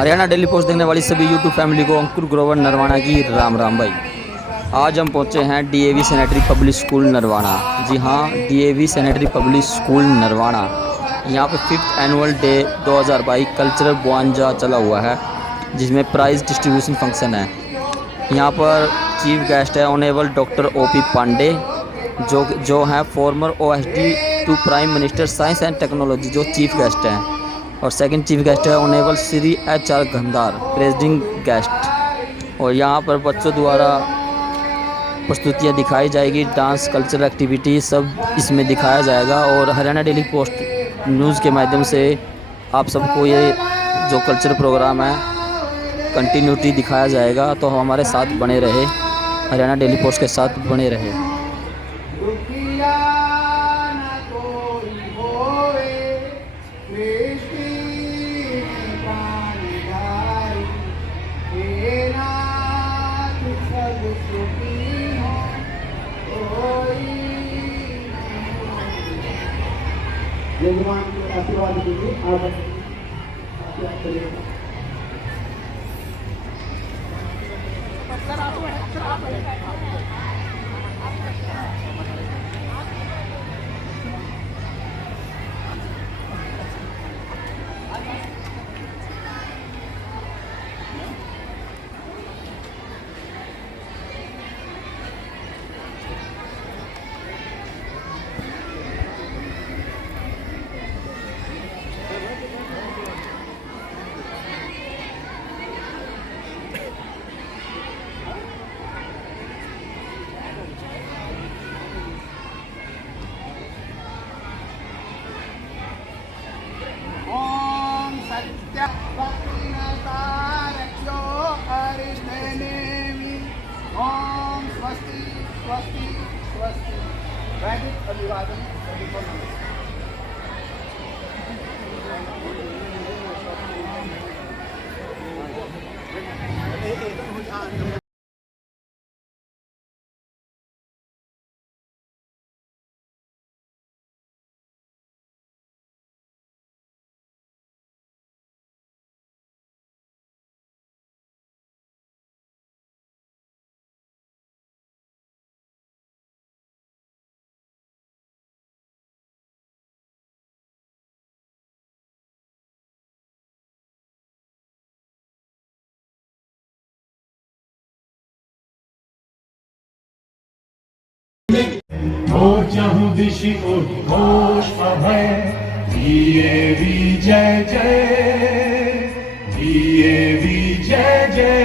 Haryana daily post देखने वाली सभी यूट्यूब फैमिली को अंकुर ग्रोवर नरवाना की राम राम भाई। आज हम पहुंचे हैं DAV sanitary public school Narwana. जी हाँ, DAV sanitary public school Narwana. यहाँ पे 5th एनुअल डे 2022 कल्चरल बुआंजा चला हुआ है, जिसमें प्राइज़ डिस्ट्रीब्यूशन फंक्शन है। यहाँ पर चीफ गेस्ट है ऑनरेबल डॉक्टर ओपी पांडे, जो हैं former OSD to prime minister science and technology, जो चीफ गेस्ट हैं। और सेकंड चीफ गेस्ट है honourable Shri HR Gandhar, presiding guest. और यहाँ पर बच्चों द्वारा प्रस्तुतियाँ दिखाई जाएगी, डांस, कल्चरल एक्टिविटी सब इसमें दिखाया जाएगा। और हरियाणा डेली पोस्ट न्यूज़ के माध्यम से आप सबको ये जो कल्चरल प्रोग्राम है कंटिन्यूटी दिखाया जाएगा, तो हमारे साथ बने रहे, हरियाणा डेली पोस्ट के साथ बने रहे। यजमान के आशीर्वाद के लिए आप ओम स्वस्ति स्वस्ति स्वस्ति। वैदिक अभिवादन हो जहु दिशि उद्घोष अभय, डीएवी जय जय, डीएवी जय जय।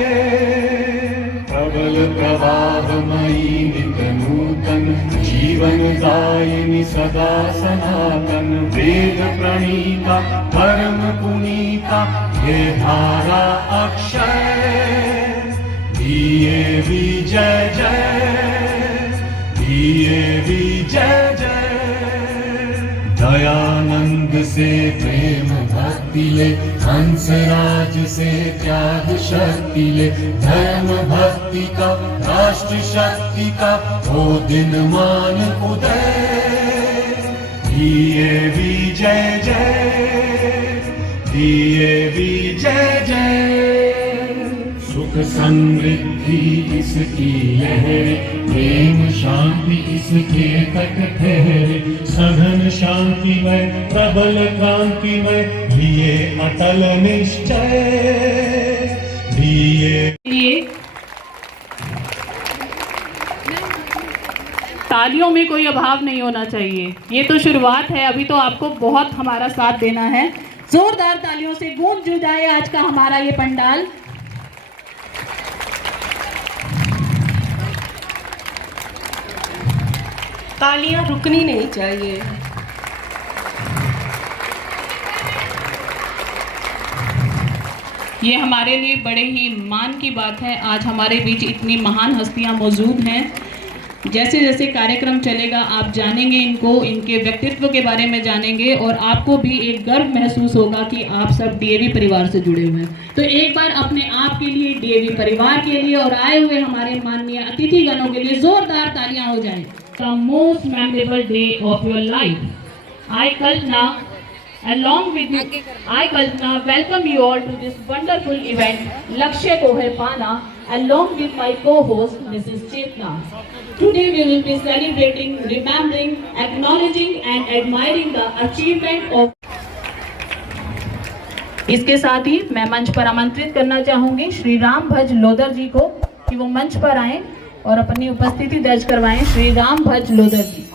प्रबल प्रवाहमयी नित नूतन, जीवन दायिनी सदा सनातन। वेद प्रणीता धर्म पुनीता, ये धारा अक्षय, डीएवी जय जय, डीएवी जय जय। दयानंद से प्रेम भक्ति ले, हंसराज से त्याग शक्ति ले। धर्म भक्ति का, राष्ट्र शक्ति का हो दिन मान उदय, डीएवी जय जय, डीएवी जय जय। सुख समृद्धि इसकी लहर, प्रेम शांति इसके तट ठहरे। सघन शांतिमय प्रबल क्रांतिमय, लिए अटल निश्चय, लिए। तालियों में कोई अभाव नहीं होना चाहिए, ये तो शुरुआत है, अभी तो आपको बहुत हमारा साथ देना है। जोरदार तालियों से गूंज जाए आज का हमारा ये पंडाल। तालियां रुकनी नहीं चाहिए। ये हमारे लिए बड़े ही मान की बात है, आज हमारे बीच इतनी महान हस्तियां मौजूद हैं। जैसे जैसे कार्यक्रम चलेगा आप जानेंगे इनको, इनके व्यक्तित्व के बारे में जानेंगे, और आपको भी एक गर्व महसूस होगा कि आप सब डीएवी परिवार से जुड़े हुए हैं। तो एक बार अपने आप के लिए, डीएवी परिवार के लिए और आए हुए हमारे माननीय अतिथिगणों के लिए जोरदार तालियां हो जाएं। The most memorable day of your life. I, Kalpana, Along with it, I Kalpana welcome you all to this wonderful event, Lakshya Ko Hai Pana, along with my co-host, Mrs. Chetna. Today we will be celebrating, remembering, acknowledging and admiring the achievement of. इसके साथ ही मैं मंच पर आमंत्रित करना चाहूंगी श्री राम भज Lothar जी को कि वो मंच पर आएं और अपनी उपस्थिति दर्ज करवाएं। श्री राम भज लोधर जी,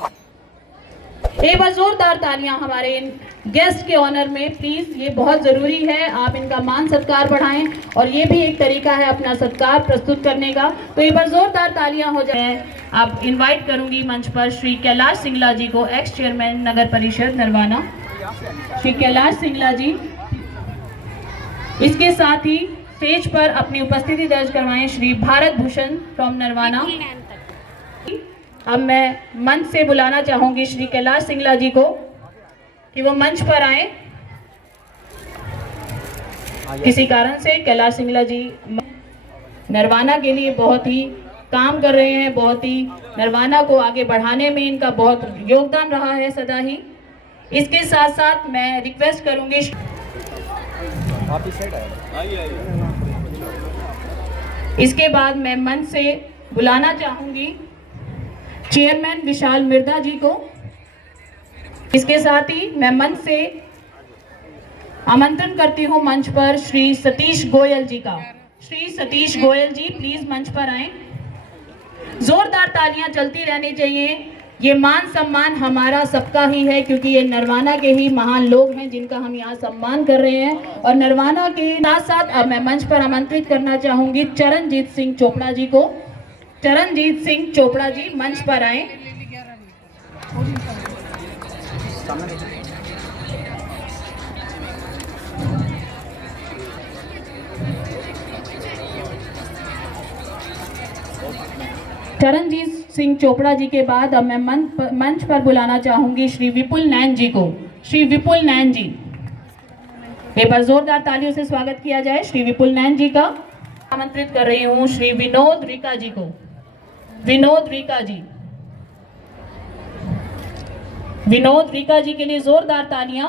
एक बार जोरदार तालियां हमारे इन गेस्ट के ऑनर में प्लीज, ये बहुत जरूरी है, आप इनका मान सत्कार बढ़ाएं और ये भी एक तरीका है अपना सत्कार प्रस्तुत करने का। तो एक बार जोरदार तालियां हो जाए। अब इनवाइट करूंगी मंच पर श्री कैलाश सिंगला जी को, एक्स चेयरमैन नगर परिषद नरवाना, श्री कैलाश सिंगला जी। इसके साथ ही स्टेज पर अपनी उपस्थिति दर्ज करवाएं श्री भारत भूषण फ्रॉम नरवाना। अब मैं मंच से बुलाना चाहूंगी श्री कैलाश सिंगला जी को कि वो मंच पर आए। किसी कारण से कैलाश सिंगला जी नरवाना के लिए बहुत ही काम कर रहे हैं, बहुत ही नरवाना को आगे बढ़ाने में इनका बहुत योगदान रहा है सदा ही। इसके साथ साथ मैं रिक्वेस्ट करूंगी, इसके बाद मैं मंच से बुलाना चाहूंगी चेयरमैन विशाल मिर्धा जी को। इसके साथ ही मैं मंच से आमंत्रण करती हूं मंच पर श्री सतीश गोयल जी का। श्री सतीश गोयल जी प्लीज मंच पर आएं। जोरदार तालियां चलती रहनी चाहिए। ये मान सम्मान हमारा सबका ही है क्योंकि ये नरवाना के ही महान लोग हैं जिनका हम यहाँ सम्मान कर रहे हैं। और नरवाना के साथ साथ अब मैं मंच पर आमंत्रित करना चाहूंगी चरणजीत सिंह चोपड़ा जी को। चरणजीत सिंह चोपड़ा जी मंच पर आए। चरणजीत सिंह चोपड़ा जी के बाद अब मैं मंच पर बुलाना चाहूंगी श्री विपुल नैन जी को। श्री विपुल नैन जी, एक बार जोरदार तालियों से स्वागत किया जाए श्री विपुल नैन जी का। आमंत्रित कर रही हूँ श्री विनोद रिका जी को। विनोद रिका जी, विनोद रिका जी के लिए जोरदार तालियां।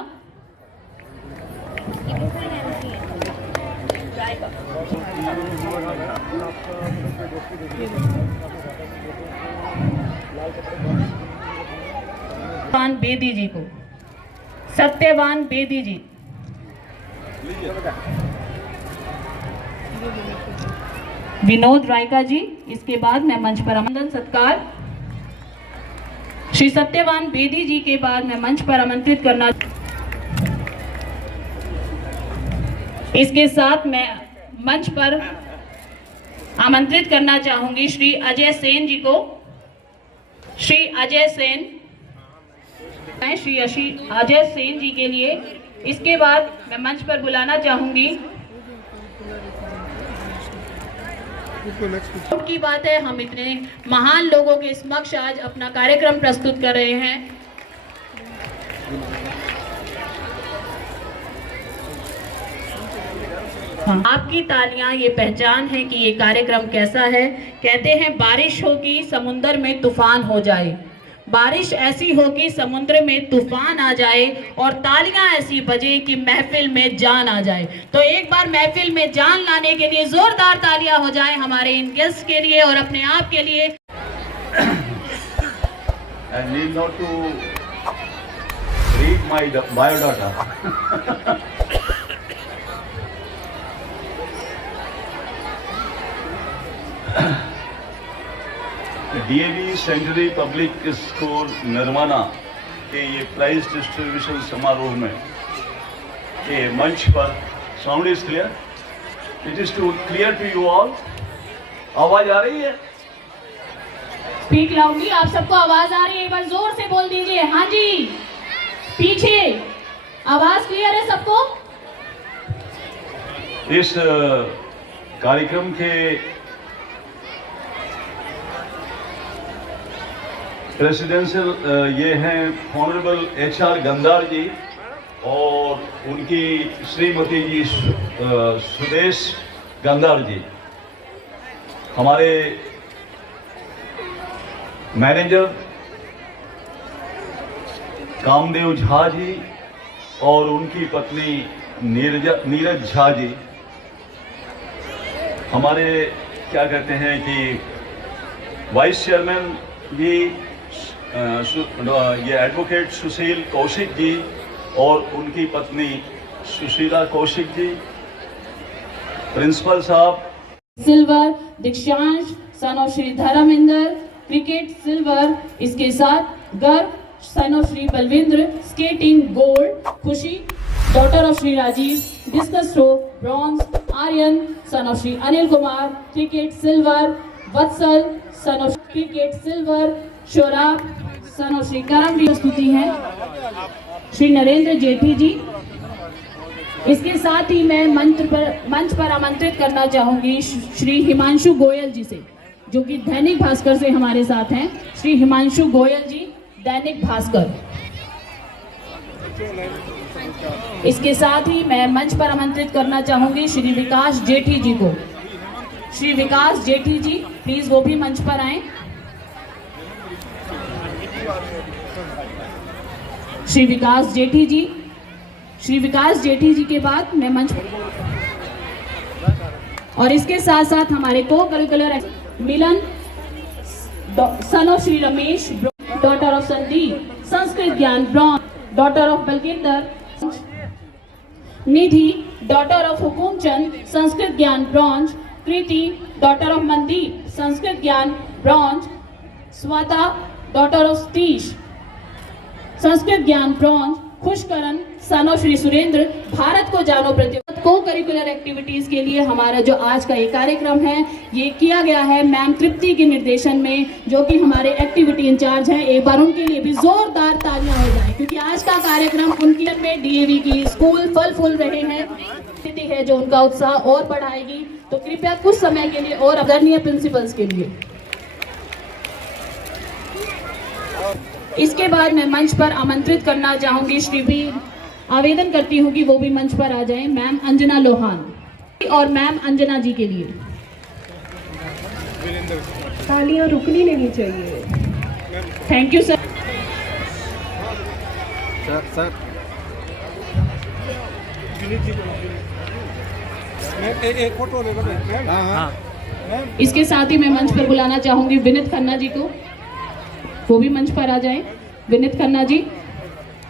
सत्यवान बेदी जी को। सत्यवान बेदी जी, विनोद रायका जी। इसके बाद मैं मंच पर आमंत्रण सत्कार श्री सत्यवान बेदी जी के बाद मैं मंच पर आमंत्रित करना, इसके साथ मैं मंच पर आमंत्रित करना चाहूंगी श्री अजय सेन जी को। श्री अजय सेन, श्री अजय सेन जी के लिए। इसके बाद मैं मंच पर बुलाना चाहूंगी, की बात है हम इतने महान लोगों के समक्ष आज अपना कार्यक्रम प्रस्तुत कर रहे हैं। आपकी तालियां ये पहचान है कि ये कार्यक्रम कैसा है। कहते हैं बारिश हो कि समुद्र में तूफान हो जाए, बारिश ऐसी हो कि समुद्र में तूफान आ जाए और तालियां ऐसी बजे कि महफिल में जान आ जाए। तो एक बार महफिल में जान लाने के लिए जोरदार तालियां हो जाए हमारे इन गेस्ट के लिए और अपने आप के लिए। I need not to read my biodata. DAV Century Public school Narwana के ये प्राइज डिस्ट्रीब्यूशन समारोह में ये मंच पर sound is clear, it is too clear to you all. आवाज आ रही है? स्पीक लाउडली, आप सबको आवाज आ रही है? एक बार जोर से बोल दीजिए। हाँ जी, पीछे आवाज क्लियर है सबको? इस कार्यक्रम के प्रेसिडेंशियल ये हैं ऑनरेबल HR गंदार जी और उनकी श्रीमती जी सुदेश गंदार जी, हमारे मैनेजर कामदेव झा जी और उनकी पत्नी नीरज झा जी, हमारे क्या कहते हैं कि वाइस चेयरमैन जी ये एडवोकेट सुशील कौशिक जी और उनकी पत्नी सुशीला कौशिक जी, प्रिंसिपल साहब। Silver Dikshansh son of Shri Dharmendra, cricket silver, इसके साथ Garv son of Shri Balvinder, skating gold, Khushi daughter of Shri Rajiv, discus throw bronze, Aryan son of Shri Anil Kumar, cricket silver, Vatsal son of cricket silver, Sohrab son of Shri Karam. प्रस्तुति है श्री नरेंद्र जेठी जी। इसके साथ ही मैं मंच पर आमंत्रित करना चाहूंगी श्री हिमांशु गोयल जी से, जो कि दैनिक भास्कर से हमारे साथ हैं। श्री हिमांशु गोयल जी, दैनिक भास्कर। इसके साथ ही मैं मंच पर आमंत्रित करना चाहूंगी श्री विकास जेठी जी को। श्री विकास जेठी जी, प्लीज वो भी मंच पर आए। श्री विकास जेठी जी, श्री विकास जेठी जी के बाद मैं मंच और इसके साथ साथ हमारे cocurricular Milan son of Shri Ramesh, daughter of Sandeep, Sanskrit Gyan bronze, daughter of Balkinder, Nidhi daughter of Hukum Chand, Sanskrit Gyan bronze, Kriti daughter of Mandeep, Sanskrit Gyan bronze, Swata daughter of Satish, Sanskrit Gyan bronze, Khushkaran son of Shri Surender. Bharat को जानो प्रतियोगिता को करिकुलर एक्टिविटीज के लिए हमारा जो आज का ये कार्यक्रम है, ये किया गया है मैम तृप्ति के निर्देशन में, जो कि हमारे एक्टिविटी इंचार्ज हैं। एक बार उनके लिए भी जोरदार तालियां हो जाए, क्योंकि आज का कार्यक्रम उनकी में डीएवी की स्कूल फल फूल रहे हैं, स्थिति है जो उनका उत्साह और बढ़ाएगी। तो कृपया कुछ समय के लिए और आदरणीय प्रिंसिपल्स के लिए। इसके बाद मैं मंच पर आमंत्रित करना चाहूंगी श्री भी आवेदन करती हूँ कि वो भी मंच पर आ जाएं, मैम अंजना लोहान और मैम अंजना जी के लिए। तालियां रुकनी नहीं चाहिए। Thank you sir. सर एक फोटो ले लो। हाँ। इसके साथ ही मैं मंच पर बुलाना चाहूंगी विनीत खन्ना जी को, वो भी मंच पर आ जाएं। विनीत खन्ना जी,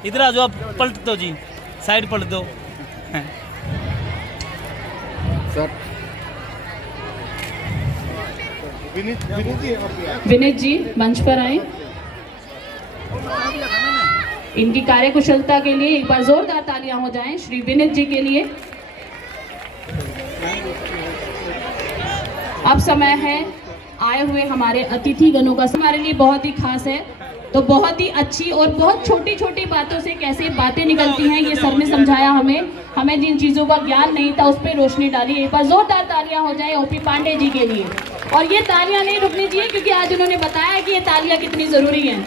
इधर आ जाओ, आप पलट दो जी, साइड पलट दो। सर विनीत जी मंच पर आए। इनकी कार्यकुशलता के लिए एक बार जोरदार तालियां हो जाएं श्री विनीत जी के लिए। अब समय है आए हुए हमारे अतिथि गणों का। हमारे लिए बहुत ही खास है, तो बहुत ही अच्छी और बहुत छोटी छोटी बातों से कैसे बातें निकलती हैं, ये सर ने समझाया हमें जिन चीज़ों का ज्ञान नहीं था उस पर रोशनी डाली। एक बार जोरदार तालियां हो जाए ओपी पांडे जी के लिए। और ये तालियां नहीं रुकनी चाहिए, क्योंकि आज उन्होंने बताया कि ये तालियां कितनी ज़रूरी हैं।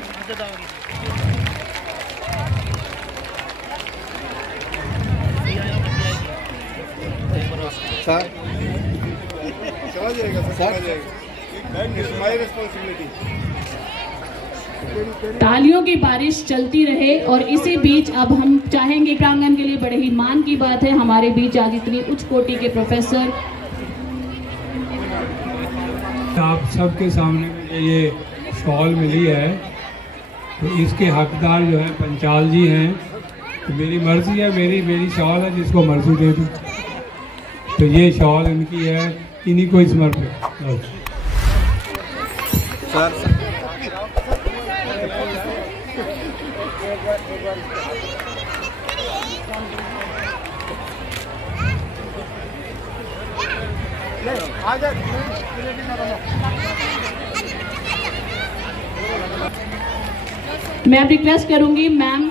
सर चला जाएगा सर, माय रिस्पांसिबिलिटी। तालियों की बारिश चलती रहे। और इसी बीच अब हम चाहेंगे, प्रांगण के लिए बड़े ही मान की बात है, हमारे बीच आज इतनी उच्च कोटि के प्रोफेसर। आप सबके सामने मुझे ये शॉल मिली है, तो इसके हकदार जो है पंचाल जी हैं। तो मेरी मर्जी है, मेरी शॉल है, जिसको मर्जी दे दूँ। तो ये शॉल इनकी है, इन्हीं को समर्पित। सर मैं अब रिक्वेस्ट करूंगी मैम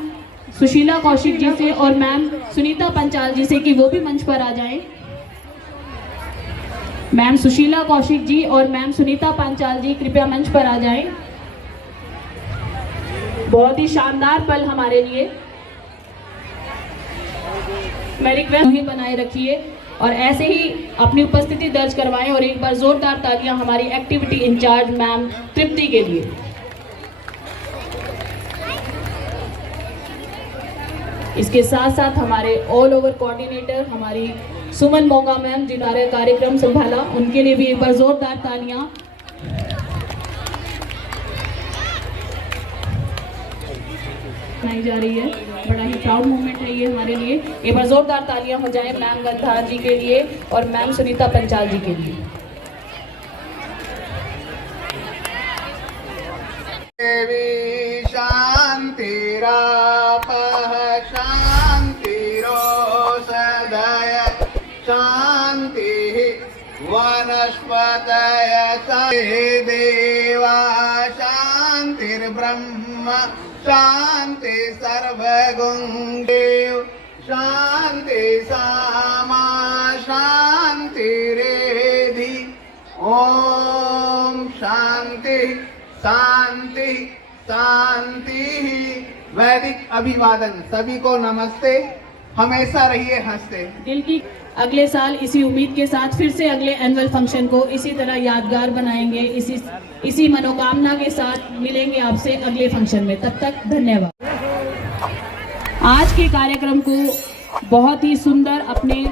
सुशीला कौशिक जी से और मैम सुनीता पंचाल जी से कि वो भी मंच पर आ जाएं। मैम सुशीला कौशिक जी और मैम सुनीता पंचाल जी कृपया मंच पर आ जाएं। बहुत ही शानदार पल हमारे लिए। मैं रिक्वेस्ट ही बनाए रखिए और ऐसे ही अपनी उपस्थिति दर्ज करवाएं। और एक बार जोरदार तालियां हमारी एक्टिविटी इंचार्ज मैम तृप्ति के लिए। इसके साथ साथ हमारे ऑल ओवर कोऑर्डिनेटर हमारी सुमन मोंगा मैम जिन्होंने कार्यक्रम संभाला, उनके लिए भी एक बार जोरदार तालियां। मनाई जा रही है, बड़ा ही प्राउड मोमेंट है ये हमारे लिए। एक बार जोरदार तालियां हो जाए मैम गंधार जी के लिए और मैम सुनीता पंचाल जी के लिए। देवी शान्तिरापः शान्तिरोषधय शान्तिः वनस्पतयः देवा शान्तिर्ब्रह्म शान्ति सर्वगुणदेव शान्ति सामा शान्तिरेधि ओम शांति शांति शांति। वैदिक अभिवादन सभी को नमस्ते। हमेशा रहिए हंसते। दिल की अगले साल इसी उम्मीद के साथ फिर से अगले एनुअल फंक्शन को इसी तरह यादगार बनाएंगे, इसी मनोकामना के साथ मिलेंगे आपसे अगले फंक्शन में। तब तक धन्यवाद। आज के कार्यक्रम को बहुत ही सुंदर अपने